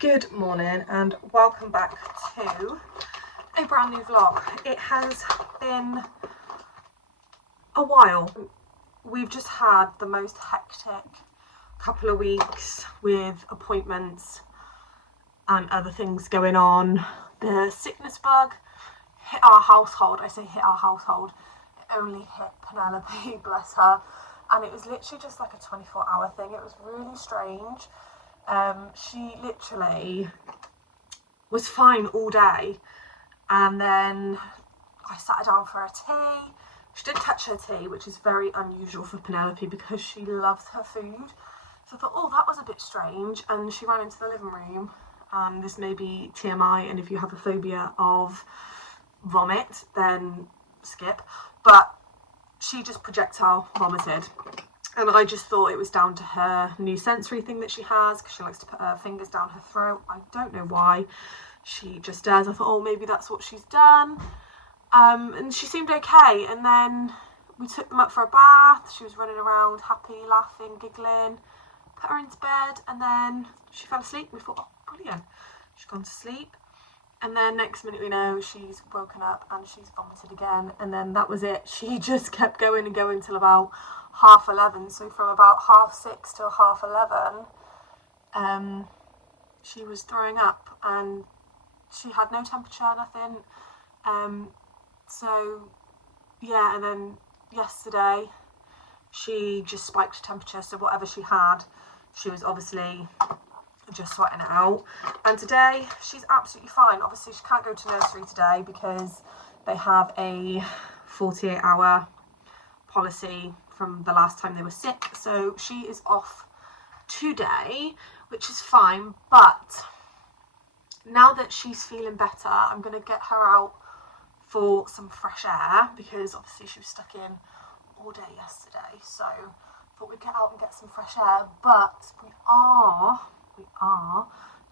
Good morning and welcome back to a brand new vlog. It has been a while. We've just had the most hectic couple of weeks with appointments and other things going on. The sickness bug hit our household. I say hit our household. It only hit Penelope, bless her. And it was literally just like a 24-hour thing. It was really strange. She literally was fine all day, and then I sat her down for a tea. She didn't touch her tea, which is very unusual for Penelope because she loves her food. So I thought, oh, that was a bit strange, and she ran into the living room. And this may be TMI, and if you have a phobia of vomit, then skip. But she just projectile vomited. And I just thought it was down to her new sensory thing that she has, because she likes to put her fingers down her throat. I don't know why. She just does. I thought, oh, maybe that's what she's done. And she seemed okay. And then we took them up for a bath. She was running around, happy, laughing, giggling. Put her into bed, and then she fell asleep. We thought, oh, brilliant. She's gone to sleep. And then next minute we know she's woken up and she's vomited again. And then that was it. She just kept going and going till about 11:30. So from about 6:30 till 11:30, she was throwing up and she had no temperature, nothing. So yeah, and then yesterday she just spiked her temperature. So whatever she had, she was obviously just sweating it out. And today she's absolutely fine. Obviously she can't go to nursery today because they have a 48-hour policy from the last time they were sick, so she is off today, which is fine. But now that she's feeling better, I'm going to get her out for some fresh air, because obviously she was stuck in all day yesterday, so I thought we'd get out and get some fresh air. But we are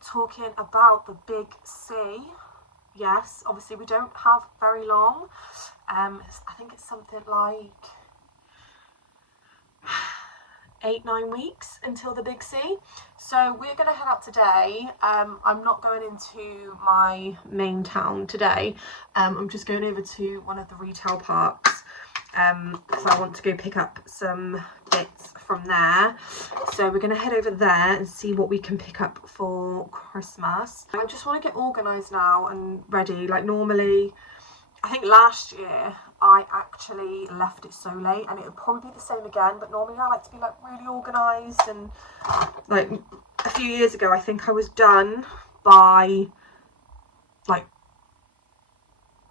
talking about the big C. Yes, obviously we don't have very long. I think it's something like 8-9 weeks until the big C. So we're going to head out today. I'm not going into my main town today. I'm just going over to one of the retail parks because I want to go pick up some bits from there. So we're going to head over there and see what we can pick up for Christmas. I just want to get organised now and ready. Like normally, I think last year I actually left it so late, and it would probably be the same again, but normally I like to be like really organised. And like a few years ago I think I was done by like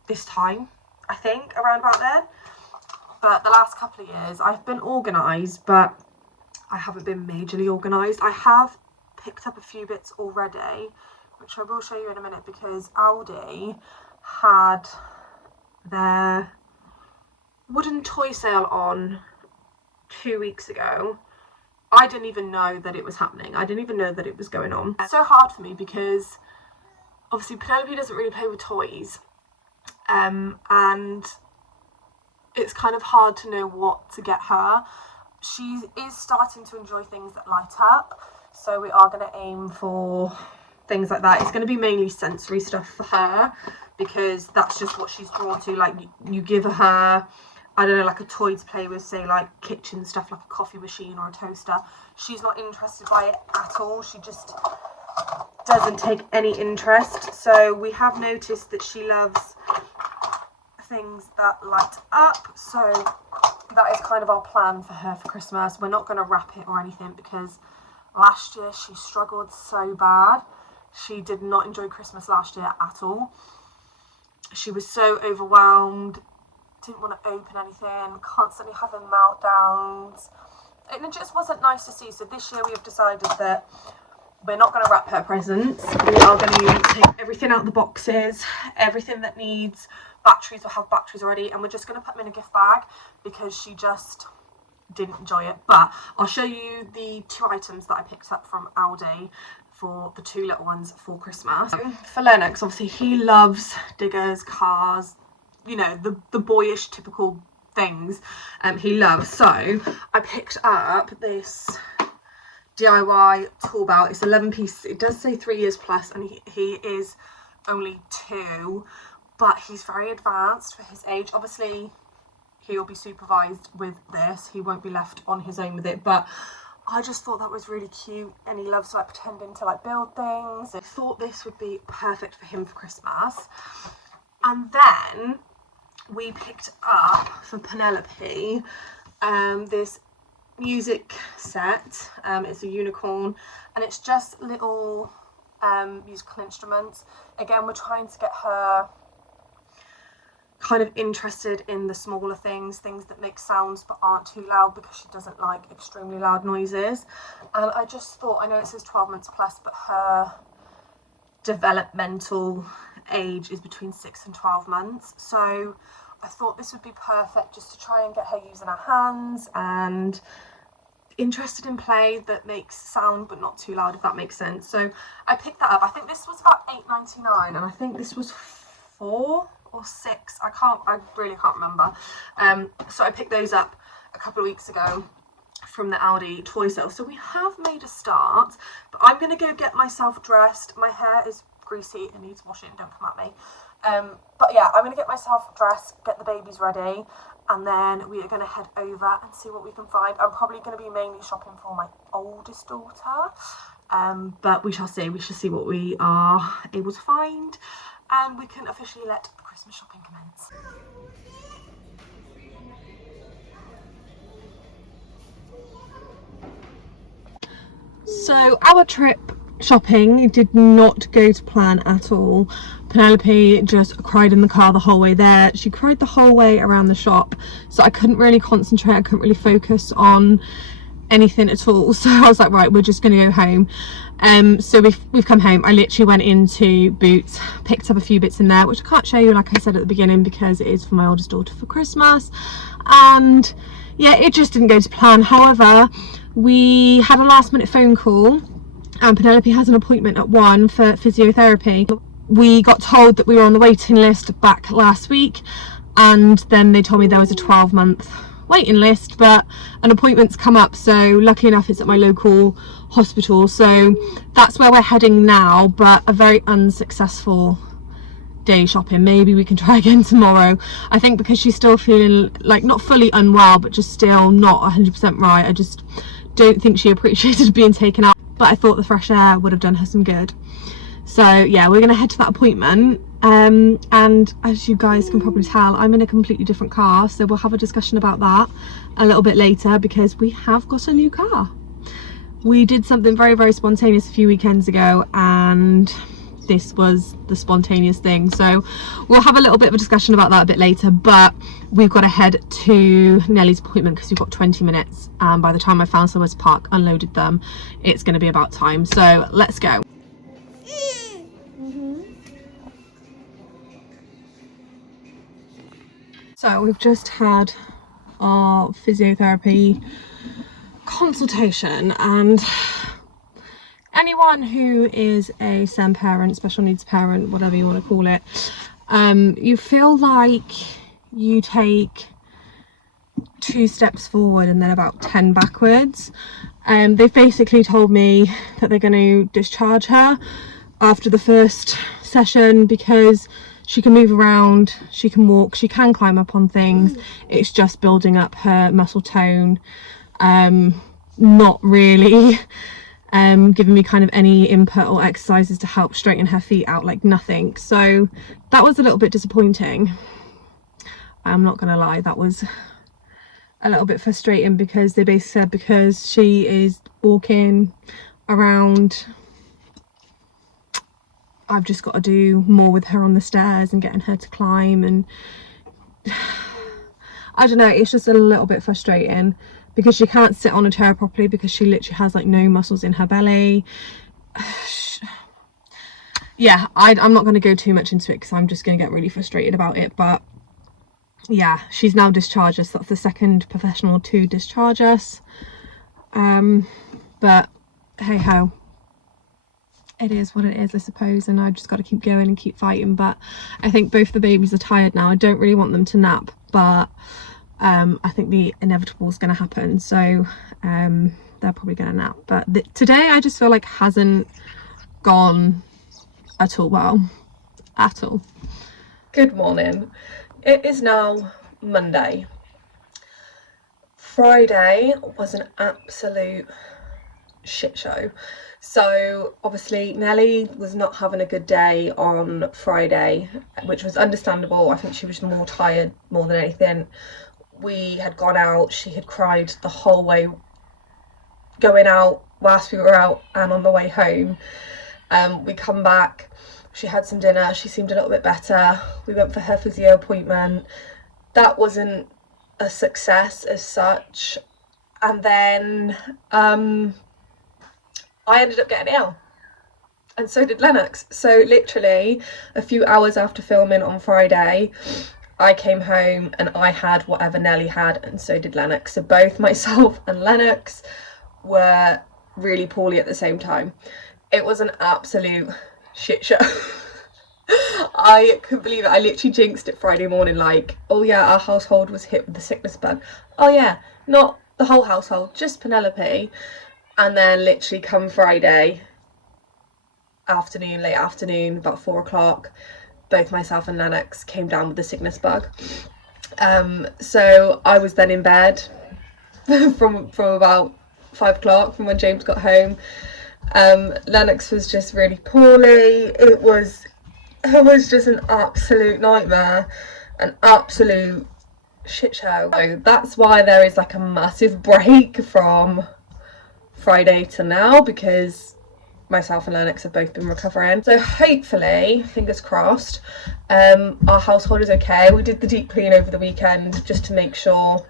this time, I think, around about then. But the last couple of years I've been organised, but I haven't been majorly organised. I have picked up a few bits already, which I will show you in a minute, because Aldi had their wooden toy sale on 2 weeks ago. I didn't even know that it was happening. I didn't even know that it was going on. It's so hard for me because obviously Penelope doesn't really play with toys, and it's kind of hard to know what to get her. She is starting to enjoy things that light up, so we are going to aim for things like that. It's going to be mainly sensory stuff for her, because that's just what she's drawn to. Like you give her, I don't know, like a toy to play with, say like kitchen stuff, like a coffee machine or a toaster. She's not interested by it at all. She just doesn't take any interest. So we have noticed that she loves things that light up. So that is kind of our plan for her for Christmas. We're not going to wrap it or anything, because last year she struggled so bad. She did not enjoy Christmas last year at all. She was so overwhelmed, didn't want to open anything, constantly having meltdowns, and it just wasn't nice to see. So this year we have decided that we're not going to wrap her presents. We are going to take everything out of the boxes. Everything that needs batteries will have batteries already, and we're just going to put them in a gift bag, because she just didn't enjoy it. But I'll show you the 2 items that I picked up from Aldi for the 2 little ones for Christmas. For Lennox, obviously he loves diggers, cars, you know, the boyish typical things he loves. So I picked up this DIY tool belt. It's 11 pieces. It does say 3 years plus, and he is only 2, but he's very advanced for his age. Obviously he'll be supervised with this, he won't be left on his own with it, but I just thought that was really cute, and he loves like pretending to like build things. I thought this would be perfect for him for Christmas. And then we picked up for Penelope this music set. It's a unicorn, and it's just little musical instruments. Again, we're trying to get her kind of interested in the smaller things that make sounds but aren't too loud, because she doesn't like extremely loud noises. And I just thought, I know it says 12 months plus, but her developmental age is between 6 and 12 months, so I thought this would be perfect just to try and get her using her hands and interested in play that makes sound but not too loud, if that makes sense. So I picked that up. I think this was about £8.99, and I think this was 4 or 6, I really can't remember. So I picked those up a couple of weeks ago from the Aldi toy sale. So we have made a start, but I'm going to go get myself dressed. My hair is greasy, it needs washing, don't come at me. But yeah, I'm going to get myself dressed, get the babies ready, and then we are going to head over and see what we can find. I'm probably going to be mainly shopping for my oldest daughter, but we shall see. We shall see what we are able to find, and we can officially let the Christmas shopping commence. So our trip shopping did not go to plan at all. Penelope just cried in the car the whole way there. She cried the whole way around the shop, so I couldn't really concentrate, I couldn't really focus on anything at all. So I was like, right, we're just gonna go home. So we've come home. I literally went into Boots, picked up a few bits in there, which I can't show you, like I said at the beginning, because it is for my oldest daughter for Christmas. And yeah, it just didn't go to plan. However, we had a last minute phone call, and Penelope has an appointment at 1 for physiotherapy. We got told that we were on the waiting list back last week, and then they told me there was a 12-month waiting list, but an appointment's come up, so luckily enough it's at my local hospital. So that's where we're heading now, but a very unsuccessful day shopping. Maybe we can try again tomorrow. I think because she's still feeling like not fully unwell, but just still not 100% right. I just don't think she appreciated being taken out, but I thought the fresh air would have done her some good. So yeah, we're gonna head to that appointment, and as you guys can probably tell, I'm in a completely different car, so we'll have a discussion about that a little bit later, because we have got a new car. We did something very, very spontaneous a few weekends ago, and this was the spontaneous thing, so we'll have a little bit of a discussion about that a bit later. But we've got to head to Nellie's appointment because we've got 20 minutes, and by the time I found somewhere to park, unloaded them, it's going to be about time. So let's go. So we've just had our physiotherapy consultation, and anyone who is a SEN parent, special needs parent, whatever you want to call it, you feel like you take 2 steps forward and then about 10 backwards. They've basically told me that they're going to discharge her after the first session because she can move around, she can walk, she can climb up on things. It's just building up her muscle tone, not really giving me kind of any input or exercises to help straighten her feet out, like nothing. So that was a little bit disappointing. I'm not gonna lie, that was a little bit frustrating, because they basically said because she is walking around, I've just got to do more with her on the stairs and getting her to climb, and I don't know, it's just a little bit frustrating because she can't sit on a chair properly because she literally has like no muscles in her belly. Yeah, I'm not going to go too much into it because I'm just going to get really frustrated about it. But yeah, she's now discharged us. That's the second professional to discharge us. But hey ho, it is what it is, I suppose, and I've just got to keep going and keep fighting. But I think both the babies are tired now. I don't really want them to nap, but I think the inevitable is going to happen. So they're probably gonna nap. But today I just feel like hasn't gone at all well, at all. Good morning. It is now Monday. Friday was an absolute shit show. So obviously Nelly was not having a good day on Friday, which was understandable. I think she was more tired more than anything. We had gone out, she had cried the whole way going out, whilst we were out, and on the way home. We come back, she had some dinner, she seemed a little bit better. We went for her physio appointment. That wasn't a success as such. And then I ended up getting ill, and so did Lennox. So literally a few hours after filming on Friday, I came home and I had whatever Nelly had, and so did Lennox. So both myself and Lennox were really poorly at the same time. It was an absolute shit show. I couldn't believe it. I literally jinxed it Friday morning, like, oh yeah, our household was hit with the sickness bug. Oh yeah, not the whole household, just Penelope. And then literally come Friday afternoon, late afternoon, about 4 o'clock, both myself and Lennox came down with the sickness bug. So I was then in bed from about 5 o'clock, from when James got home. Lennox was just really poorly. It was just an absolute nightmare, an absolute shit show. So that's why there is like a massive break from Friday to now, because myself and Lennox have both been recovering. So hopefully, fingers crossed, our household is okay. We did the deep clean over the weekend just to make sure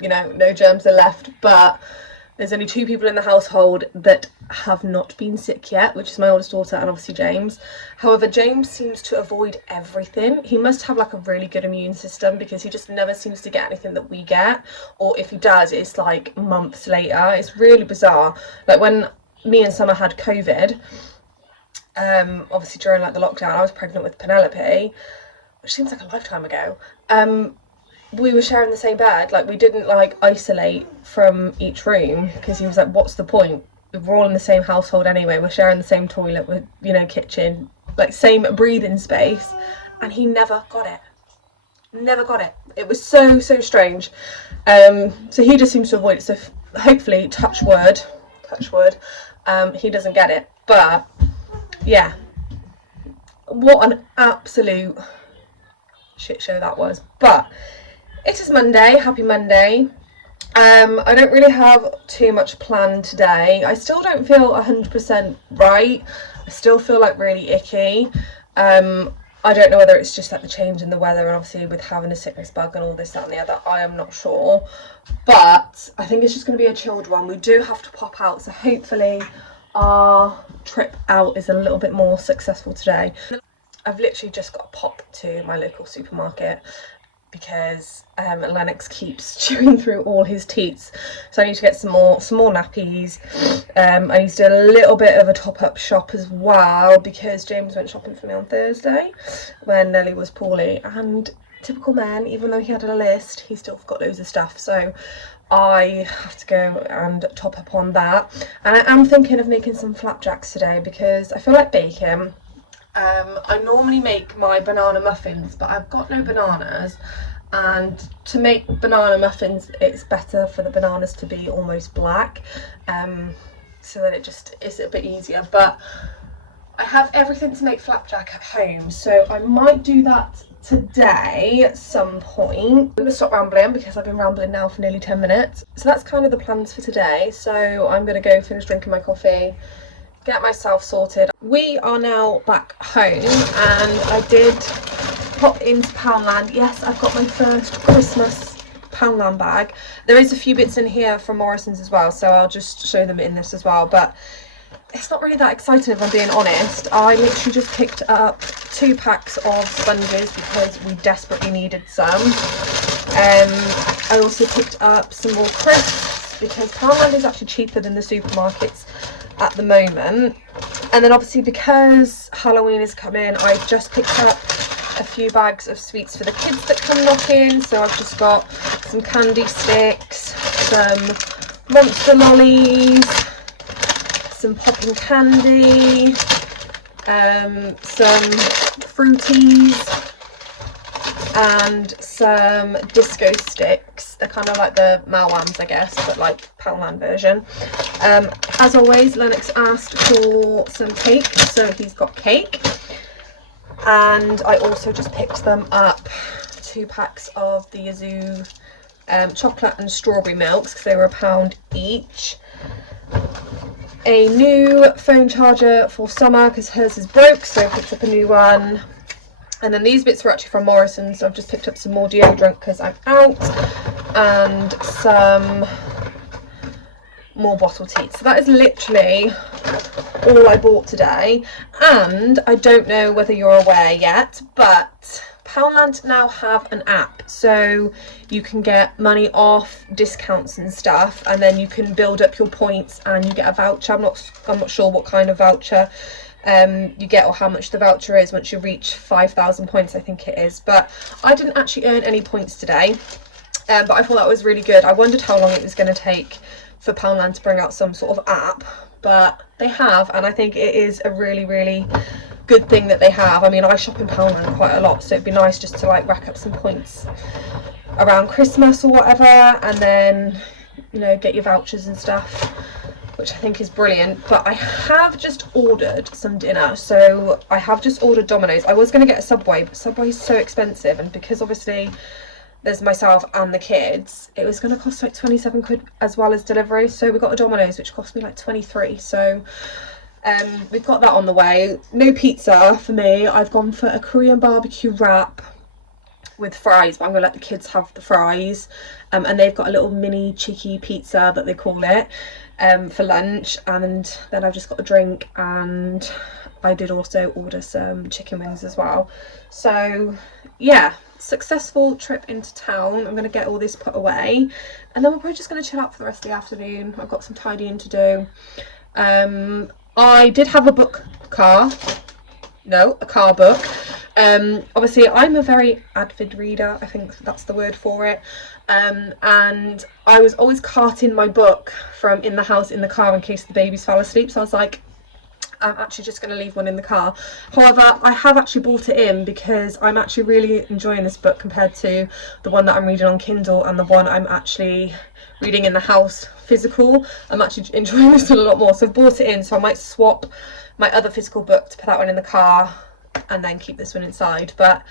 you know, no germs are left, but there's only 2 people in the household that have not been sick yet, which is my oldest daughter and obviously James. However, James seems to avoid everything. He must have like a really good immune system, because he just never seems to get anything that we get, or if he does, it's like months later. It's really bizarre. Like when me and Summer had COVID, obviously during like the lockdown, I was pregnant with Penelope, which seems like a lifetime ago. We were sharing the same bed. Like, we didn't like isolate from each room, because he was like, what's the point? We're all in the same household anyway, we're sharing the same toilet with, you know, kitchen, like same breathing space, and he never got it. It was so strange. So he just seems to avoid it. So hopefully, touch wood, he doesn't get it. But yeah, what an absolute shit show that was. But it is Monday. Happy Monday. I don't really have too much planned today. I still don't feel 100% right. I still feel like really icky. I don't know whether it's just like the change in the weather, and obviously with having a sickness bug and all this, that and the other, I am not sure. But I think it's just going to be a chilled one. We do have to pop out, so hopefully our trip out is a little bit more successful today. I've literally just got to pop to my local supermarket, because Lennox keeps chewing through all his teats, so I need to get some more nappies. I need to do a little bit of a top-up shop as well, because James went shopping for me on Thursday when Nelly was poorly, and typical man, even though he had a list, he still forgot loads of stuff, so I have to go and top up on that. And I am thinking of making some flapjacks today, because I feel like baking. I normally make my banana muffins, but I've got no bananas, and to make banana muffins, it's better for the bananas to be almost black, so that it just is a bit easier. But I have everything to make flapjack at home, so I might do that today at some point. I'm going to stop rambling, because I've been rambling now for nearly 10 minutes. So that's kind of the plans for today. So I'm going to go finish drinking my coffee, get myself sorted. We are now back home, and I did pop into PoundLand. Yes, I've got my first Christmas PoundLand bag. There is a few bits in here from Morrison's as well, so I'll just show them in this as well, but it's not really that exciting if I'm being honest. I literally just picked up 2 packs of sponges because we desperately needed some. I also picked up some more crisps, because PoundLand is actually cheaper than the supermarkets at the moment. And then obviously, because Halloween is coming, I've just picked up a few bags of sweets for the kids that come knocking. So I've just got some candy sticks, some monster lollies, some popping candy, some fruities, and some disco sticks. They're kind of like the Malwams, I guess, but like PoundLand version. As always, Lennox asked for some cake, so he's got cake. And I also just picked them up 2 packs of the Yazoo chocolate and strawberry milks, because they were £1 each. A new phone charger for Summer, because hers is broke, so I picked up a new one. And then these bits were actually from Morrison's, so I've just picked up some more deodorant because I'm out, and some more bottle tea. So that is literally all I bought today. And I don't know whether you're aware yet, but PoundLand now have an app, so you can get money off, discounts and stuff, and then you can build up your points and you get a voucher. I'm not sure what kind of voucher you get or how much the voucher is once you reach 5,000 points, I think it is. But I didn't actually earn any points today, but I thought that was really good. I wondered how long it was going to take for PoundLand to bring out some sort of app, but they have, and I think it is a really, really good thing that they have. I mean, I shop in PoundLand quite a lot, so it'd be nice just to like rack up some points around Christmas or whatever, and then, you know, get your vouchers and stuff, which I think is brilliant. But I have just ordered some dinner, so I have just ordered Domino's. I was going to get a Subway, but Subway's so expensive, and because obviously there's myself and the kids, it was going to cost like 27 quid as well as delivery, so we got a Domino's which cost me like 23, so we've got that on the way. No pizza for me. I've gone for a Korean barbecue wrap with fries, but I'm gonna let the kids have the fries, and they've got a little mini cheeky pizza that they call it for lunch, and then I've just got a drink, and I did also order some chicken wings as well. So yeah, successful trip into town. I'm gonna get all this put away, and then we're probably just gonna chill out for the rest of the afternoon. I've got some tidying to do. I did have a car book. Obviously I'm a very avid reader, I think that's the word for it, and I was always carting my book from in the house in the car in case the babies fell asleep, so I was like, I'm actually just going to leave one in the car. However, I have actually brought it in because I'm actually really enjoying this book compared to the one that I'm reading on Kindle and the one I'm actually reading in the house physical. I'm actually enjoying this one a lot more, so I've brought it in, so I might swap my other physical book to put that one in the car and then keep this one inside. But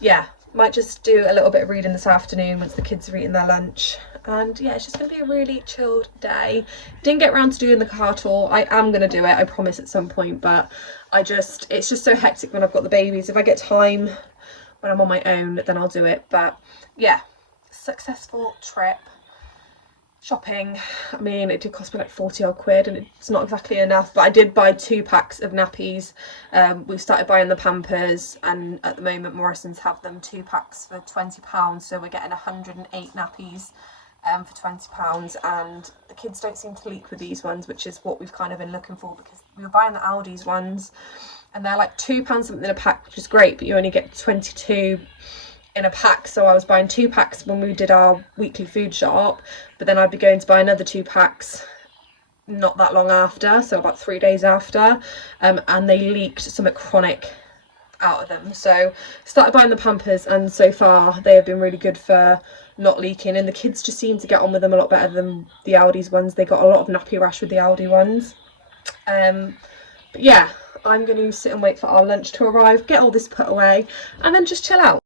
yeah, might just do a little bit of reading this afternoon once the kids are eating their lunch. And yeah, it's just going to be a really chilled day. Didn't get around to doing the car tour. I am going to do it, I promise, at some point, but it's just so hectic when I've got the babies. If I get time when I'm on my own, then I'll do it. But yeah, successful trip. Shopping, I mean, it did cost me like 40 odd quid, and it's not exactly enough, but I did buy 2 packs of nappies. We've started buying the Pampers, and at the moment Morrison's have them 2 packs for £20, so we're getting 108 nappies for £20, and the kids don't seem to leak with these ones, which is what we've kind of been looking for, because we were buying the Aldi's ones and they're like £2 something in a pack, which is great, but you only get 22 in a pack. So I was buying 2 packs when we did our weekly food shop, but then I'd be going to buy another 2 packs not that long after, so about 3 days after, and they leaked something chronic out of them. So started buying the Pampers, and so far they have been really good for not leaking, and the kids just seem to get on with them a lot better than the Aldi's ones. They got a lot of nappy rash with the Aldi ones. But yeah, I'm going to sit and wait for our lunch to arrive, get all this put away, and then just chill out.